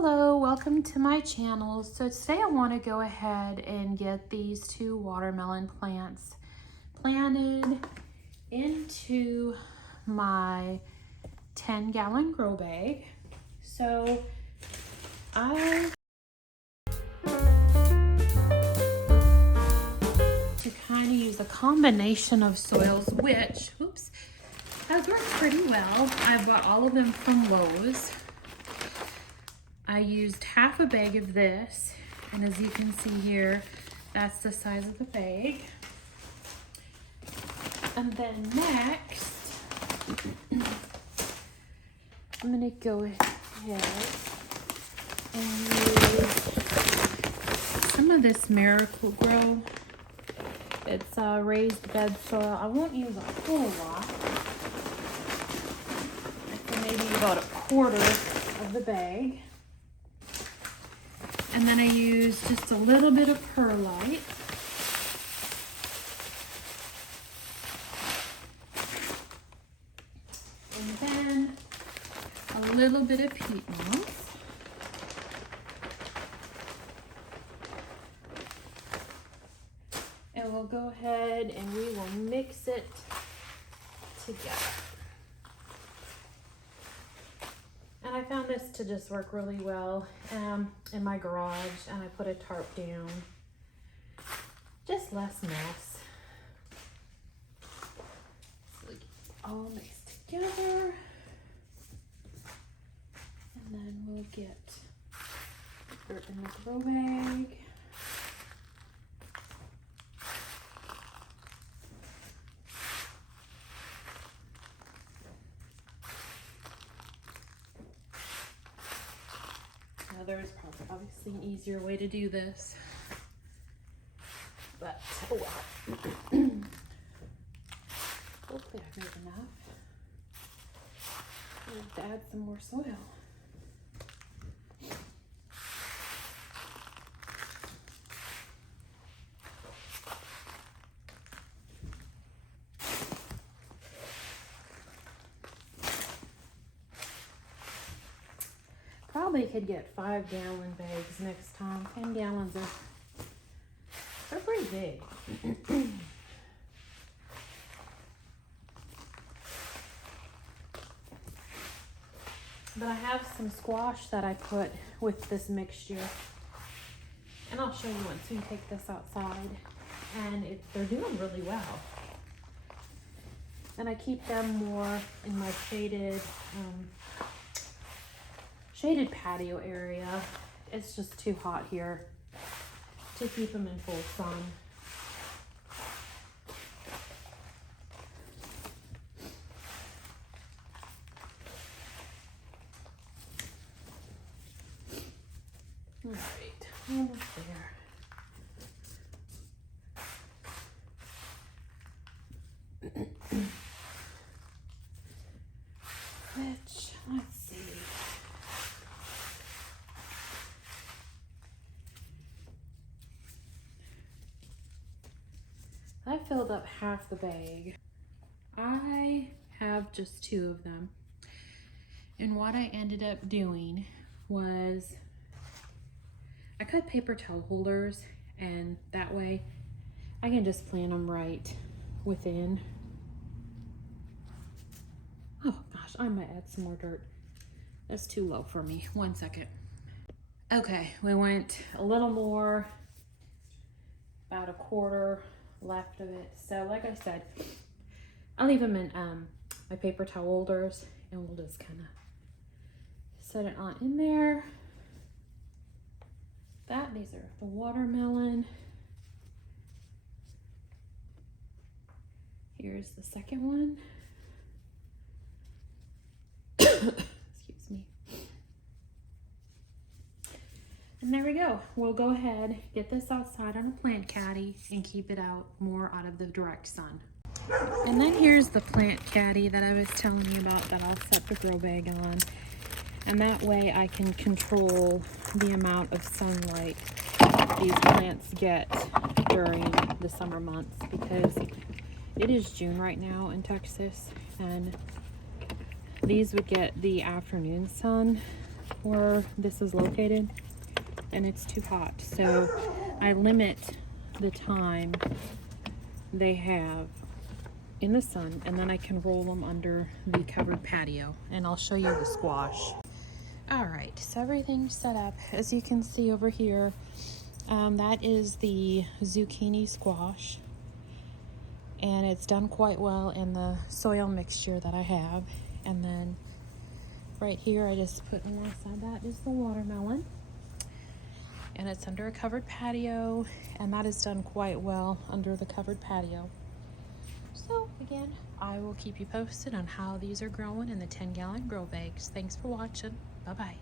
Hello, welcome to my channel. So today I want to go ahead and get these two watermelon plants planted into my 10-gallon grow bag. So to kind of use a combination of soils, which has worked pretty well. I bought all of them from Lowe's. I used half a bag of this, and as you can see here, that's the size of the bag. And then next, I'm gonna go ahead and use some of this Miracle-Gro. It's raised bed soil. I won't use a whole lot. I think maybe about a quarter of the bag. And then I use just a little bit of perlite. And then a little bit of peat moss. And we'll go ahead and we will mix it together. And I found this to just work really well in my garage, and I put a tarp down. Just less mess. So get all mixed together. And then we'll get dirt in the grow bag. There's probably obviously an easier way to do this, but oh well. Hopefully I've made enough. I have to add some more soil. Probably could get 5-gallon bags next time. 10 gallons they're pretty big. But I have some squash that I put with this mixture, and I'll show you once we take this outside. And they're doing really well. And I keep them more in my shaded patio area. It's just too hot here to keep them in full sun. All right, almost there. Which, let's see. I filled up half the bag. I have just 2 of them. And what I ended up doing was I cut paper towel holders, and that way I can just plant them right within. Oh gosh, I might add some more dirt. That's too low for me. 1 second. Okay, we went a little more, about a quarter left of it. So like I said, I'll leave them in my paper towel holders, and we'll just kind of set it on in there. These are the watermelon. Here's the second one. Excuse me. And there we go. We'll go ahead, get this outside on a plant caddy and keep it more out of the direct sun. And then here's the plant caddy that I was telling you about that I'll set the grow bag on. And that way I can control the amount of sunlight these plants get during the summer months, because it is June right now in Texas, and these would get the afternoon sun where this is located and it's too hot. So I limit the time they have in the sun, and then I can roll them under the covered patio, and I'll show you the squash. All right, so everything's set up. As you can see over here, that is the zucchini squash, and it's done quite well in the soil mixture that I have. And then right here, I just put alongside that is the watermelon, and it's under a covered patio, and that is done quite well under the covered patio. So again, I will keep you posted on how these are growing in the 10-gallon grow bags. Thanks for watching. Bye-bye.